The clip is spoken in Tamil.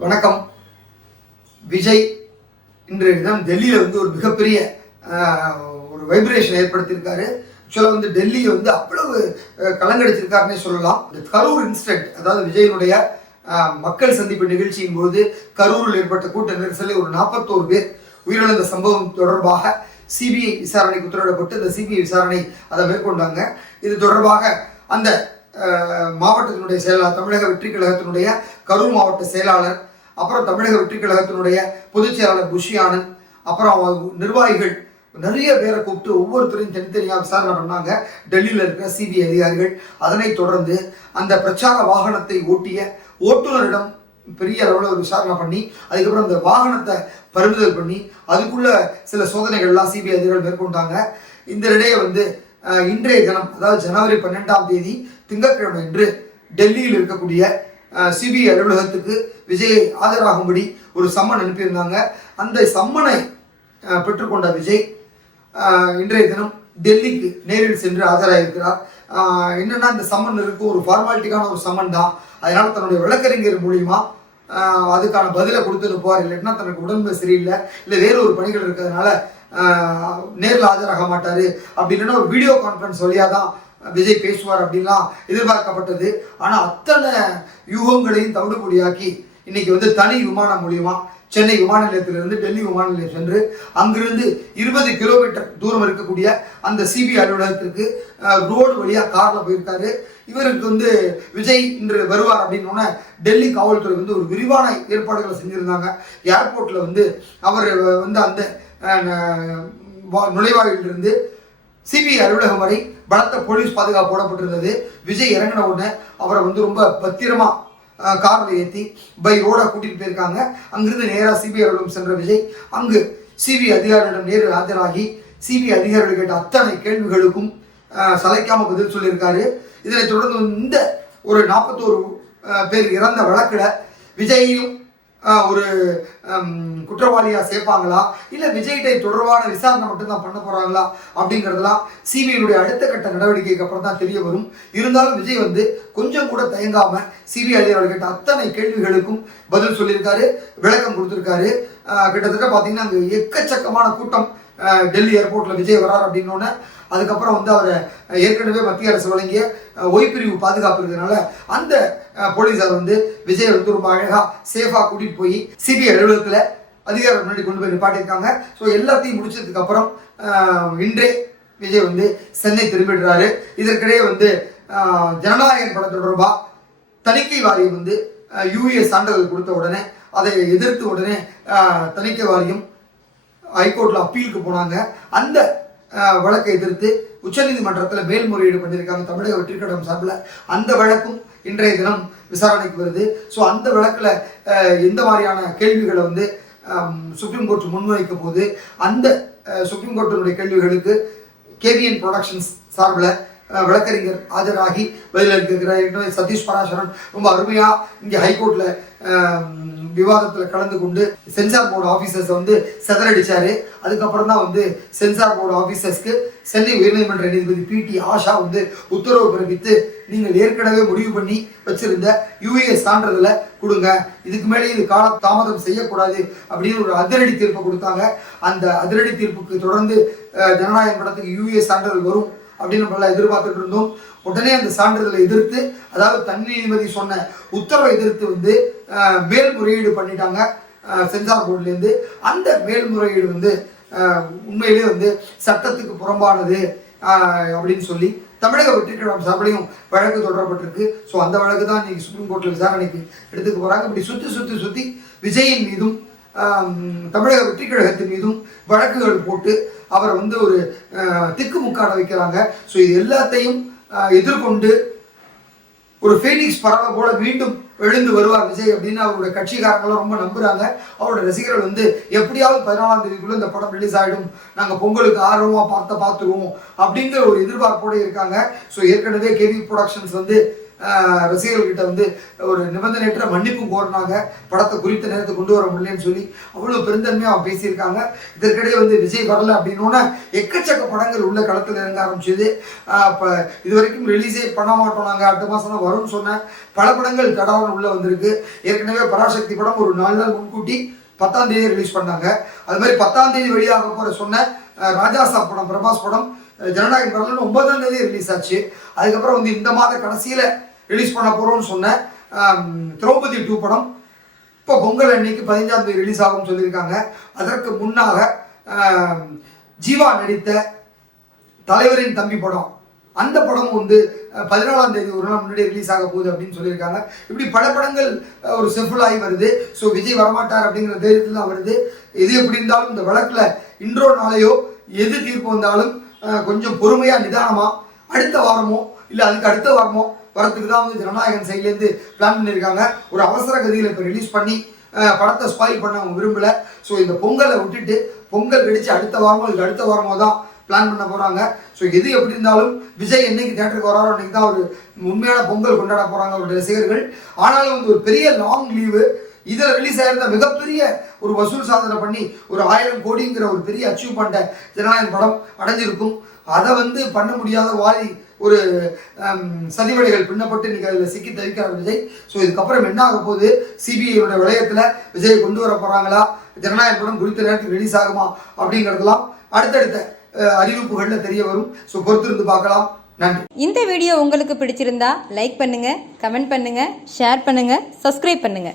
வணக்கம். விஜய் இன்றைய தினம் டெல்லியில் வந்து ஒரு மிகப்பெரிய ஒரு வைப்ரேஷன் ஏற்படுத்தியிருக்காரு. ஆக்சுவலாக வந்து டெல்லியை வந்து அவ்வளவு கலங்கடிச்சிருக்காருன்னே சொல்லலாம். இந்த கரூர் இன்சிடென்ட் அதாவது விஜயனுடைய மக்கள் சந்திப்பு நிகழ்ச்சியின் போது கரூரில் ஏற்பட்ட கூட்ட நெரிசலில் ஒரு நாற்பத்தோரு பேர் உயிரிழந்த சம்பவம் தொடர்பாக சிபிஐ விசாரணைக்கு உத்தரவிடப்பட்டு இந்த சிபிஐ விசாரணை அதை மேற்கொண்டாங்க. இது தொடர்பாக அந்த மாவட்டத்தினுடைய செயலாளர் தமிழக வெற்றி கழகத்தினுடைய கரூர் மாவட்ட செயலாளர் அப்புறம் தமிழக வெற்றி கழகத்தினுடைய பொதுச் செயலாளர் புஷி ஆனந்த் அப்புறம் நிர்வாகிகள் நிறைய பேரை கூப்பிட்டு ஒவ்வொருத்தரையும் தனித்தனியாக விசாரணை பண்ணாங்க. டெல்லியில் இருக்கிற சிபிஐ அதிகாரிகள். அதனைத் தொடர்ந்து அந்த பிரச்சார வாகனத்தை ஓட்டிய ஓட்டுநரிடம் பெரிய அளவில் ஒரு விசாரணை பண்ணி அதுக்கப்புறம் அந்த வாகனத்தை பறிமுதல் பண்ணி அதுக்குள்ள சில சோதனைகள்லாம் சிபிஐ அதிகாரிகள் மேற்கொண்டாங்க. இந்த இடையே வந்து இன்றைய தினம் அதாவது ஜனவரி பன்னெண்டாம் தேதி திங்கட்கிழமை இன்று டெல்லியில் இருக்கக்கூடிய சிபிஐ அலுவலகத்துக்கு விஜயை ஆஜராகும்படி ஒரு சம்மன் அனுப்பியிருந்தாங்க. அந்த சம்மனை பெற்றுக்கொண்ட விஜய் இன்றைய தினம் டெல்லிக்கு நேரில் சென்று ஆஜராகியிருக்கிறார் என்னென்னா இந்த சம்மன் இருக்கும் ஒரு ஃபார்மாலிட்டிக்கான ஒரு சம்மன் தான். அதனால் தன்னுடைய வழக்கறிஞர் மூலியமா அதுக்கான பதிலை கொடுத்து அனுப்புவார் இல்லைன்னா தனக்கு உடம்பு சரியில்லை இல்லை வேறு ஒரு பணிகள் இருக்கிறதுனால நேரில் ஆஜராக மாட்டார். அப்படி இல்லைன்னா ஒரு வீடியோ கான்ஃபரன்ஸ் வழியாக தான் விஜய் பேசுவார் அப்படின்லாம் எதிர்பார்க்கப்பட்டது. ஆனால் அத்தனை யூகங்களையும் தவிடுபொடியாக்கி இன்னைக்கு வந்து தனி விமானம் மூலியமா சென்னை விமான நிலையத்திலிருந்து டெல்லி விமான நிலையம் சென்று அங்கிருந்து இருபது கிலோமீட்டர் தூரம் இருக்கக்கூடிய அந்த சிபிஐ அலுவலகத்திற்கு ரோடு வழியாக காரில் போயிருக்காரு. இவருக்கு வந்து விஜய் இன்று வருவார் அப்படின்னு டெல்லி காவல்துறை வந்து ஒரு விரிவான ஏற்பாடுகளை செஞ்சுருந்தாங்க. ஏர்போர்ட்டில் வந்து அவர் வந்து அந்த வா- நுழைவாயிலிருந்து சிபிஐ அலுவலகம் வரை பலத்த போலீஸ் பாதுகாப்பு போடப்பட்டிருந்தது. விஜய் இறங்கின உடனே அவரை வந்து ரொம்ப பத்திரமா காரில் ஏற்றி பை ரோட கூட்டிட்டு போயிருக்காங்க. அங்கிருந்து நேராக சிபிஐ அலுவலகம் சென்ற விஜய் அங்கு சிபிஐ அதிகாரிகளிடம் நேரில் ஆஜராகி சிபிஐ அதிகாரிகள் கேட்ட அத்தனை கேள்விகளுக்கும் சலைக்காம பதில் சொல்லியிருக்காரு. இதனை தொடர்ந்து இந்த ஒரு நாற்பத்தோரு பேர் இறந்த வழக்கில் விஜயையும் ஒரு குற்றவாளியாக சேர்ப்பாங்களா? இல்லை விஜய்டை தொடர்பான விசாரணை மட்டும்தான் பண்ண போகிறாங்களா அப்படிங்கிறதுலாம் சிபிஐனுடைய அடுத்த கட்ட நடவடிக்கைக்கு அப்புறம் தான் தெரிய வரும். இருந்தாலும் விஜய் வந்து கொஞ்சம் கூட தயங்காமல் சிபிஐ அதிகாரிகள் கேட்ட அத்தனை கேள்விகளுக்கும் பதில் சொல்லியிருக்காரு விளக்கம் கொடுத்துருக்காரு. கிட்டத்தட்ட பார்த்தீங்கன்னா அங்கே எக்கச்சக்கமான கூட்டம் டெல்லி ஏர்போர்ட்டில் விஜய் வரார் அப்படின்னோடனே அதுக்கப்புறம் வந்து அவரை ஏற்கனவே மத்திய அரசு வழங்கிய அஹ், பாதுகாப்பு இருக்கிறதுனால அந்த போலீஸார் வந்து விஜய் வந்து ரொம்ப அழகா சேஃபா கூட்டிட்டு போய் சிபிஐ அலுவலகத்துல அதிகாரம் முன்னாடி கொண்டு போய் நிப்பாட்டியிருக்காங்க. ஸோ எல்லாத்தையும் முடிச்சதுக்கு அப்புறம் இன்றே விஜய் வந்து சென்னை திரும்பிடுறாரு. இதற்கிடையே வந்து ஜனநாயகன் படம் தொடர்பாக தணிக்கை வாரியம் வந்து யூஏ சான்றிதழ் கொடுத்த உடனே அதை எதிர்த்து உடனே தணிக்கை வாரியம் ஹைகோர்ட்டில் அப்பீலுக்கு போனாங்க. அந்த வழக்கை எதிர்த்து உச்சநீதிமன்றத்தில் மேல்முறையீடு பண்ணியிருக்காங்க தமிழக வெற்றிக்கடம் சார்பில். அந்த வழக்கும் இன்றைய தினம் விசாரணைக்கு வருது. ஸோ அந்த வழக்கில் எந்த மாதிரியான கேள்விகளை வந்து சுப்ரீம் கோர்ட் முன்வைக்க போது அந்த சுப்ரீம் கோர்ட்டினுடைய கேள்விகளுக்கு கேவிஎன் ப்ரொடக்ஷன்ஸ் சார்பில் வழக்கறிஞர் ஆஜராகி பதிலளிக்கிறார் சதீஷ் பராசரன் ரொம்ப அருமையாக இங்கே ஹைகோர்ட்டில் விவாதத்தில் கலந்து கொண்டு சென்சார் போர்டு ஆஃபீஸர்ஸை வந்து செதறடிச்சாரு. அதுக்கப்புறம் தான் வந்து சென்சார் போர்டு ஆஃபீஸர்ஸ்க்கு சென்னை உயர்நீதிமன்ற நீதிபதி பி டி ஆஷா வந்து உத்தரவு பிறப்பித்து நீங்கள் ஏற்கனவே முடிவு பண்ணி வச்சிருந்த யூஏ சான்றிதழை கொடுங்க. இதுக்கு மேலே இது கால தாமதம் செய்யக்கூடாது அப்படின்னு ஒரு அதிரடி தீர்ப்பு கொடுத்தாங்க. அந்த அதிரடி தீர்ப்புக்கு தொடர்ந்து ஜனநாயக படத்துக்கு யூஏ சான்றிதழ் வரும். அப்படின்னு நம்ம எதிர்பார்த்துட்டு இருந்தோம். உடனே அந்த சான்றிதழை எதிர்த்து அதாவது தனி நீதிபதி சொன்ன உத்தரவை எதிர்த்து வந்து மேல்முறையீடு பண்ணிட்டாங்க சென்சார் போர்ட்லேருந்து. அந்த மேல்முறையீடு வந்து உண்மையிலேயே உண்மையிலே வந்து சட்டத்துக்கு புறம்பானது அப்படின்னு சொல்லி தமிழக வெற்றிக்கழகம் சார்பிலையும் வழக்கு தொடரப்பட்டிருக்கு. ஸோ அந்த வழக்கு தான் இன்னைக்கு சுப்ரீம் கோர்ட்டில் விசாரணைக்கு எடுத்துக்க போகிறாங்க இப்படி சுற்றி சுற்றி சுற்றி விஜயின் மீதும் தமிழக வெற்றிக்கழகத்தின் மீதும் வழக்குகள் போட்டு அவரை வந்து ஒரு திக்கு முக்காட வைக்கிறாங்க. ஸோ இது எல்லாத்தையும் எதிர்கொண்டு ஒரு ஃபீனிக்ஸ் பறவை போல மீண்டும் எழுந்து வருவார் விஜய் அப்படின்னு அவரோட கட்சிக்காரங்களாம் ரொம்ப நம்புறாங்க. அவரோட ரசிகர்கள் வந்து எப்படியாவது பதினாலாம் தேதிக்குள்ள இந்த படம் ரிலீஸ் ஆகிடும் நாங்கள் பொங்கலுக்கு ஆர்வமாக பார்த்த பார்த்துருவோம் அப்படிங்கிற ஒரு எதிர்பார்ப்போடு இருக்காங்க. ஸோ ஏற்கனவே கேவி ப்ரொடக்ஷன்ஸ் வந்து ரசிகர்கள்கிட்ட வந்து ஒரு நிபந்தனையற்ற மன்னிப்பும் கோரினாங்க படத்தை குறித்த நேரத்தை கொண்டு வர முடியலன்னு சொல்லி அவ்வளோ பெருந்தன்மையாக அவன் பேசியிருக்காங்க. இதற்கிடையே வந்து விஜய் வரல அப்படின்னோன்னா எக்கச்சக்க படங்கள் உள்ள களத்தில் இறங்க ஆரம்பிச்சது. இப்போ இது வரைக்கும் ரிலீஸே பண்ண மாட்டோம் நாங்கள் அடுத்த மாதம் தான் வரும்னு சொன்ன பல படங்கள் தடாவன் உள்ள வந்திருக்கு. ஏற்கனவே பராசக்தி படம் ஒரு நாலு நாள் முன்கூட்டி பத்தாம் தேதி ரிலீஸ் பண்ணாங்க. அது மாதிரி பத்தாம் தேதி வெளியாக போகிற சொன்ன ராஜாசா ராஜா படம் பிரபாஸ் படம் ஜனநாயக ஜனநாயகம் படம்னு ஒன்பதாம் தேதி ரிலீஸ் ஆச்சு. அதுக்கப்புறம் வந்து இந்த மாத கடைசியில் ரிலீஸ் பண்ண போகிறோம்னு சொன்ன திரௌபதி டூ படம். இப்போ பொங்கல் அன்னைக்கு பதினஞ்சாம் தேதி ரிலீஸ் ஆகும்னு சொல்லியிருக்காங்க. அதற்கு முன்னாக ஜீவா நடித்த தலைவரின் தம்பி படம். அந்த படம் வந்து பதினாலாம் தேதி ஒரு நாள் முன்னாடி ரிலீஸ் ஆக போகுது அப்படின்னு சொல்லியிருக்காங்க. இப்படி பல படங்கள் ஒரு செஃபுல் ஆகி வருது. ஸோ விஜய் வரமாட்டார் அப்படிங்கிற தைரியத்தில் தான் வருது. எது எப்படி இருந்தாலும் இந்த வழக்கில் இன்றோ நாளையோ எது தீர்ப்பு வந்தாலும் கொஞ்சம் பொறுமையாக நிதானமாக அடுத்த வாரமோ இல்லை அதுக்கு அடுத்த வாரமோ வரத்துக்கு தான் வந்து ஜனநாயகன் சைட்லேருந்து பிளான் பண்ணியிருக்காங்க. ஒரு அவசர கதியில் இப்போ ரிலீஸ் பண்ணி படத்தை ஸ்பாயில் பண்ண அவங்க விரும்பலை. ஸோ இந்த பொங்கலை விட்டுட்டு பொங்கல் கழிச்சு அடுத்த வாரமோ அதுக்கு அடுத்த வாரமோ தான் பிளான் பண்ண போகிறாங்க ஸோ எது எப்படி இருந்தாலும் விஜய் என்னைக்கு தேட்டருக்கு வராரோ அன்னைக்கு தான் ஒரு உண்மையான பொங்கல் கொண்டாட போகிறாங்க அவருடைய ரசிகர்கள். ஆனாலும் வந்து ஒரு பெரிய லாங் லீவு இதில் ரிலீஸ் ஆயிருந்த மிகப்பெரிய ஒரு வசூல் சாதனை பண்ணி ஒரு ஆயிரம் கோடிங்கிற ஒரு பெரிய அச்சீவ்மெண்ட்டை ஜனநாயகன் படம் அடைஞ்சிருக்கும். அதை வந்து பண்ண முடியாத வாரி ஒரு ஹம், பின்னப்பட்டு இன்னைக்கு அதில் சிக்கி தவிக்கிறார் விஜய் ஸோ இதுக்கப்புறம் என்ன ஆக போகுது? சிபிஐயோட விளையத்தில் விஜய் கொண்டு வர போகிறாங்களா ஜனநாயக படம் குறித்த நேரத்துக்கு ரிலீஸ் ஆகுமா? அப்படிங்கிறதெல்லாம் அடுத்தடுத்த அறிவிப்புகளில் தெரிய வரும். ஸோ பொறுத்திருந்து பார்க்கலாம். நன்றி. இந்த வீடியோ உங்களுக்கு பிடிச்சிருந்தா லைக் பண்ணுங்க கமெண்ட் பண்ணுங்க ஷேர் பண்ணுங்க சப்ஸ்கிரைப் பண்ணுங்க.